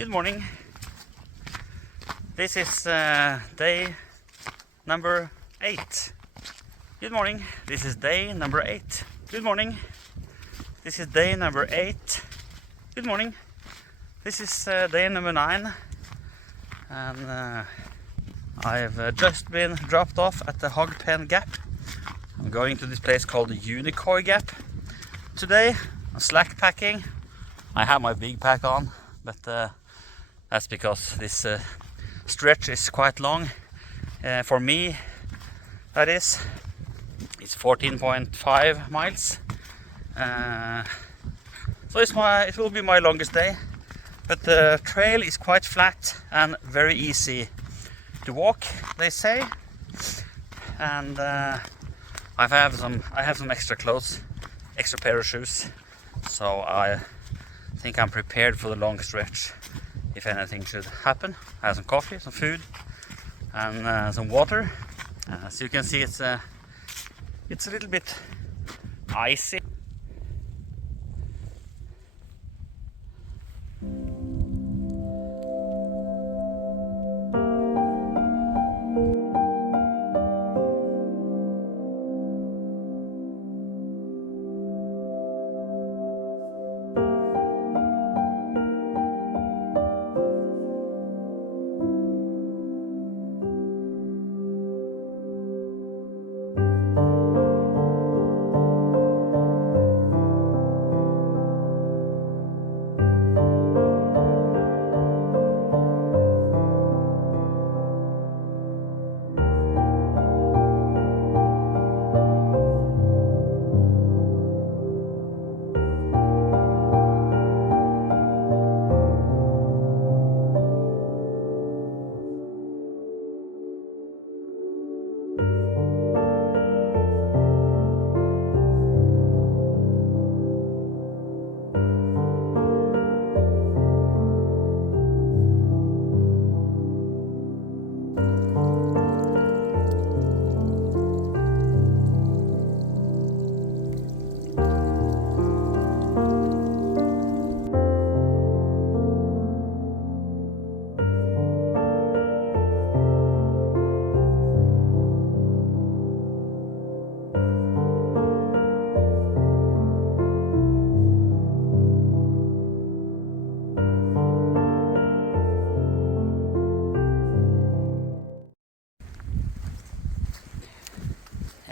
Good morning. This is day number 8. Good morning. This is day number 8. Good morning. This is day number 8. Good morning. This is day number 9. And I've just been dropped off at the Hogpen Gap. I'm going to this place called the Unicio Gap today. I'm slack packing. I have my big pack on, but that's because this stretch is quite long. For me, that is. It's 14.5 miles. So it will be my longest day. But the trail is quite flat and very easy to walk, they say. And I have some extra clothes, extra pair of shoes. So I think I'm prepared for the long stretch. If anything should happen, I have some coffee, some food, and some water. As you can see, it's a little bit icy.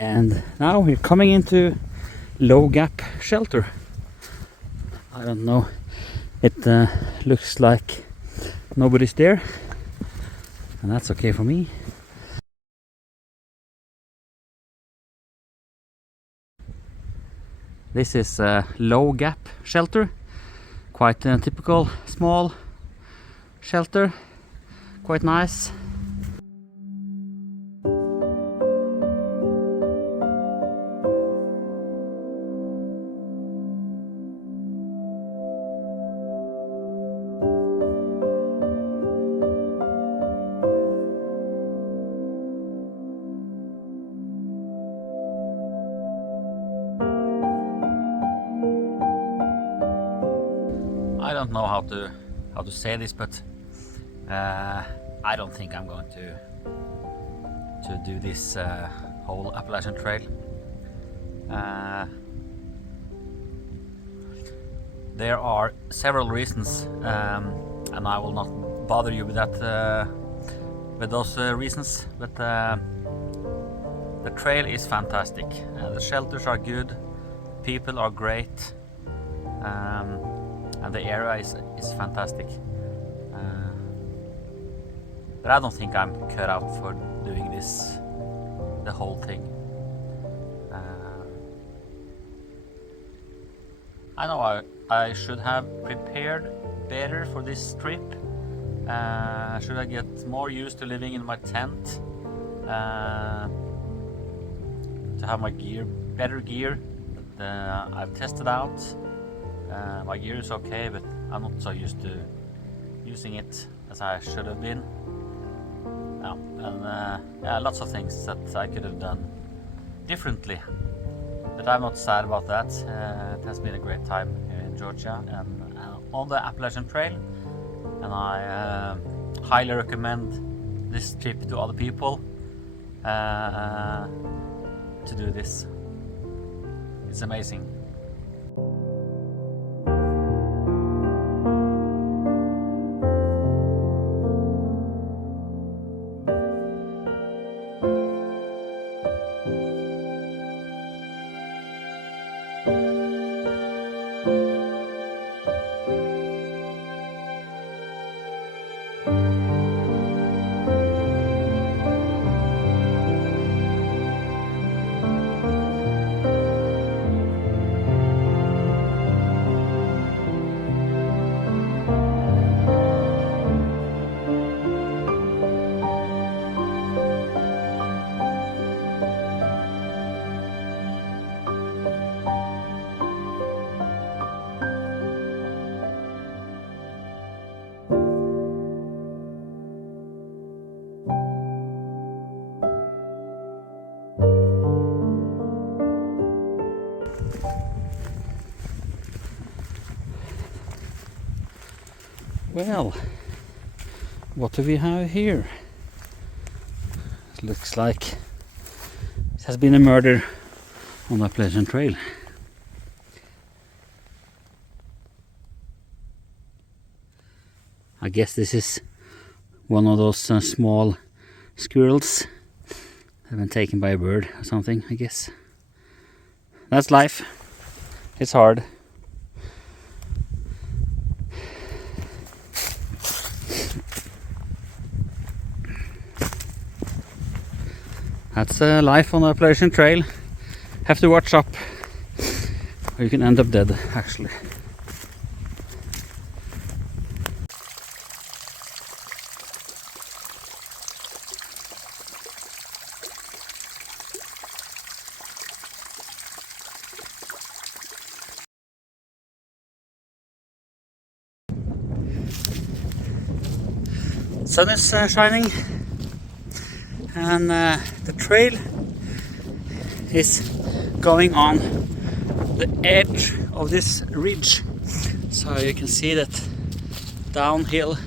And now we're coming into low gap shelter. I don't know, it looks like nobody's there, and that's okay for me. This is a low gap shelter, quite a typical small shelter, quite nice. I don't know how to say this, but I don't think I'm going to do this whole Appalachian Trail. There are several reasons, and I will not bother you with that, with those reasons. But the trail is fantastic. The shelters are good. People are great. And the area is fantastic. But I don't think I'm cut out for doing this, the whole thing. I know I should have prepared better for this trip. Should I get more used to living in my tent, to have my gear, better gear that I've tested out. My gear is okay, but I'm not so used to using it as I should have been. And lots of things that I could have done differently. But I'm not sad about that. It has been a great time here in Georgia and on the Appalachian Trail. and I highly recommend this trip to other people to do this. It's amazing. Well, what do we have here? It looks like it has been a murder on the Appalachian Trail. I guess this is one of those small squirrels that have been taken by a bird or something, I guess. That's life. It's hard. That's life on the Appalachian Trail. Have to watch up, or you can end up dead, actually. Sun is shining, and the trail is going on the edge of this ridge, so you can see that downhill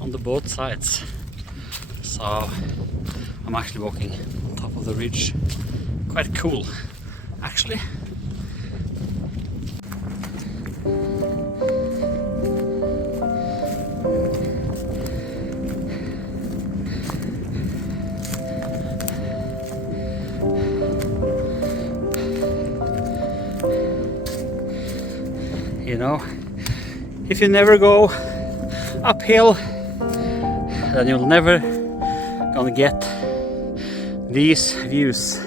on the both sides. So I'm actually walking on top of the ridge. Quite cool, actually. You know, if you never go uphill, then you'll never gonna get these views.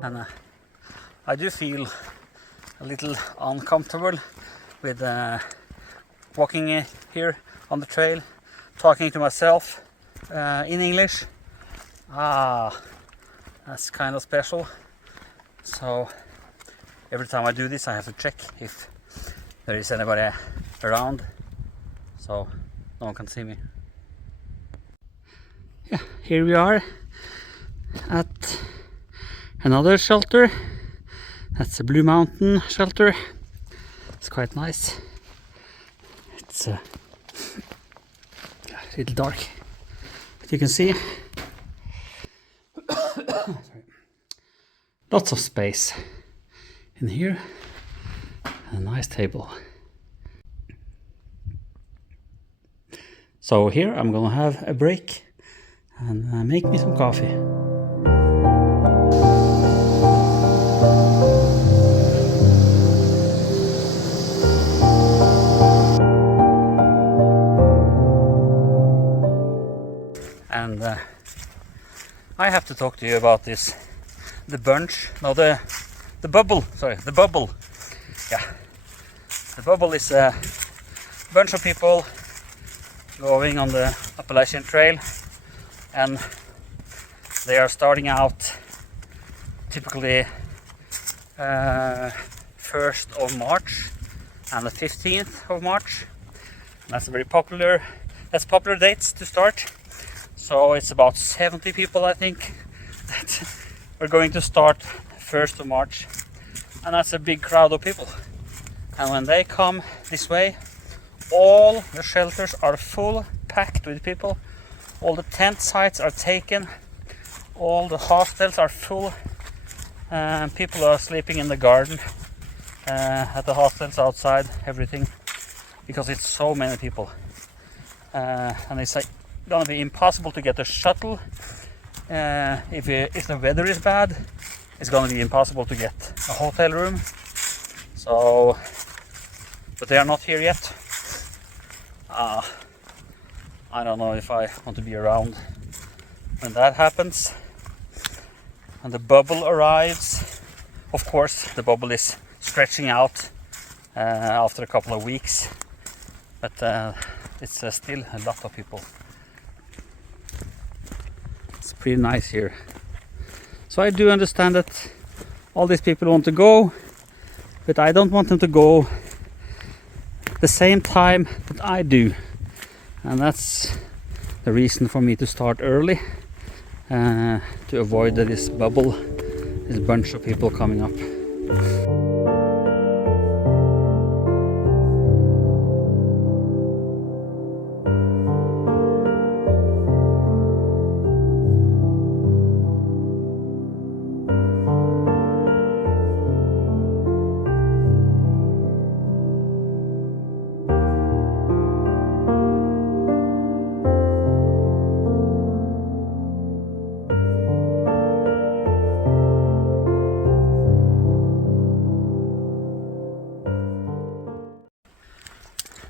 And I do feel a little uncomfortable with walking here on the trail, talking to myself in English. That's kind of special. So every time I do this, I have to check if there is anybody around, so no one can see me. Yeah, here we are at another shelter. That's a Blue Mountain shelter. It's quite nice. It's a little dark, but you can see lots of space in here, and a nice table. So here I'm gonna have a break and make me some coffee. And I have to talk to you about this, the bunch, no, the bubble, sorry, the bubble. Yeah, the bubble is a bunch of people going on the Appalachian Trail, and They are starting out typically 1st of March and the 15th of March. That's popular dates to start. So it's about 70 people, I think, that are going to start 1st of March, and that's a big crowd of people. And when they come this way, all the shelters are full, packed with people. All the tent sites are taken, all the hostels are full, and people are sleeping in the garden, at the hostels, outside, everything, because it's so many people. And it's gonna be impossible to get a shuttle. If the weather is bad, it's gonna be impossible to get a hotel room. So, but they are not here yet. I don't know if I want to be around when that happens. And the bubble arrives. Of course, the bubble is stretching out after a couple of weeks, but it's still a lot of people. It's pretty nice here. So I do understand that all these people want to go, but I don't want them to go the same time that I do. And that's the reason for me to start early, to avoid this bubble, this bunch of people coming up.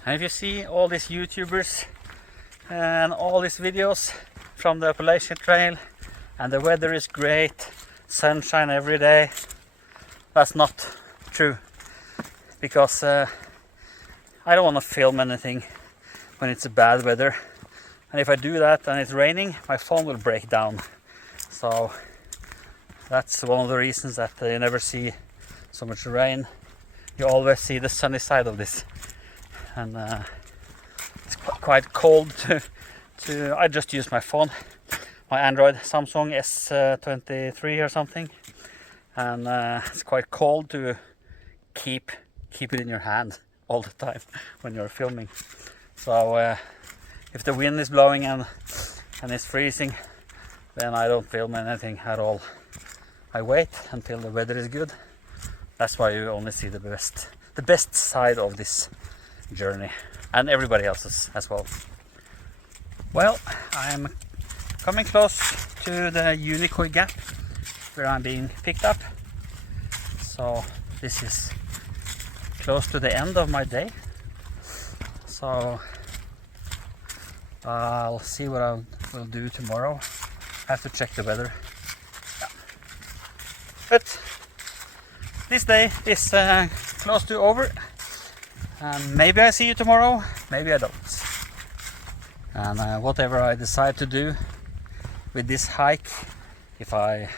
And if you see all these YouTubers and all these videos from the Appalachian Trail, and the weather is great, sunshine every day, that's not true. Because I don't want to film anything when it's a bad weather. And if I do that and it's raining, my phone will break down. So that's one of the reasons that you never see so much rain. You always see the sunny side of this. And it's quite cold to I just use my phone, my Android Samsung S23 or something, and it's quite cold to keep it in your hand all the time when you're filming. So if the wind is blowing and it's freezing, then I don't film anything at all. I wait until the weather is good. That's why you only see the best side of this journey, and everybody else's as well. Well, I'm coming close to the Unicio Gap where I'm being picked up. So this is close to the end of my day. So I'll see what I will do tomorrow. I have to check the weather. Yeah. But this day is close to over. And maybe I see you tomorrow, maybe I don't. And whatever I decide to do with this hike, if I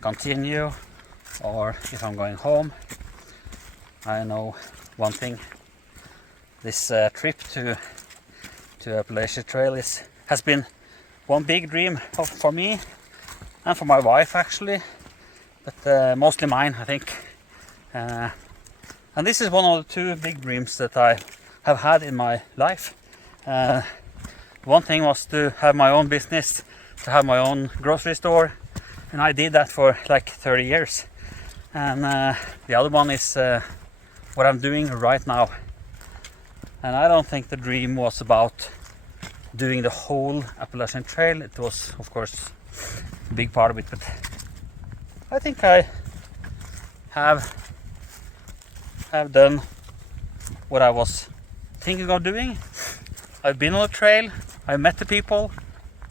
continue or if I'm going home, I know one thing. This trip to Appalachian Trail has been one big dream for me and for my wife actually, but mostly mine, I think. And this is one of the two big dreams that I have had in my life. One thing was to have my own business, to have my own grocery store, and I did that for like 30 years. And the other one is what I'm doing right now. And I don't think the dream was about doing the whole Appalachian Trail. It was, of course, a big part of it, but I think I have done what I was thinking of doing. I've been on the trail, I met the people,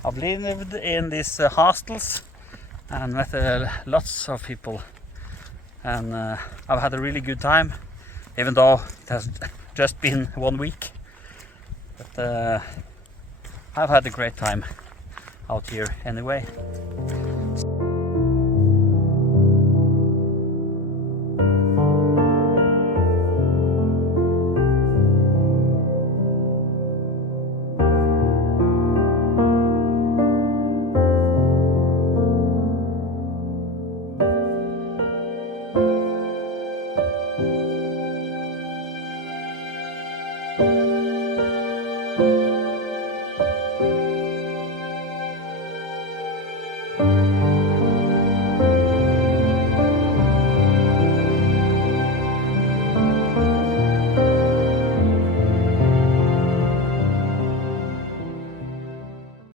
I've lived in these hostels and met lots of people, and I've had a really good time, even though it has just been 1 week. But I've had a great time out here anyway.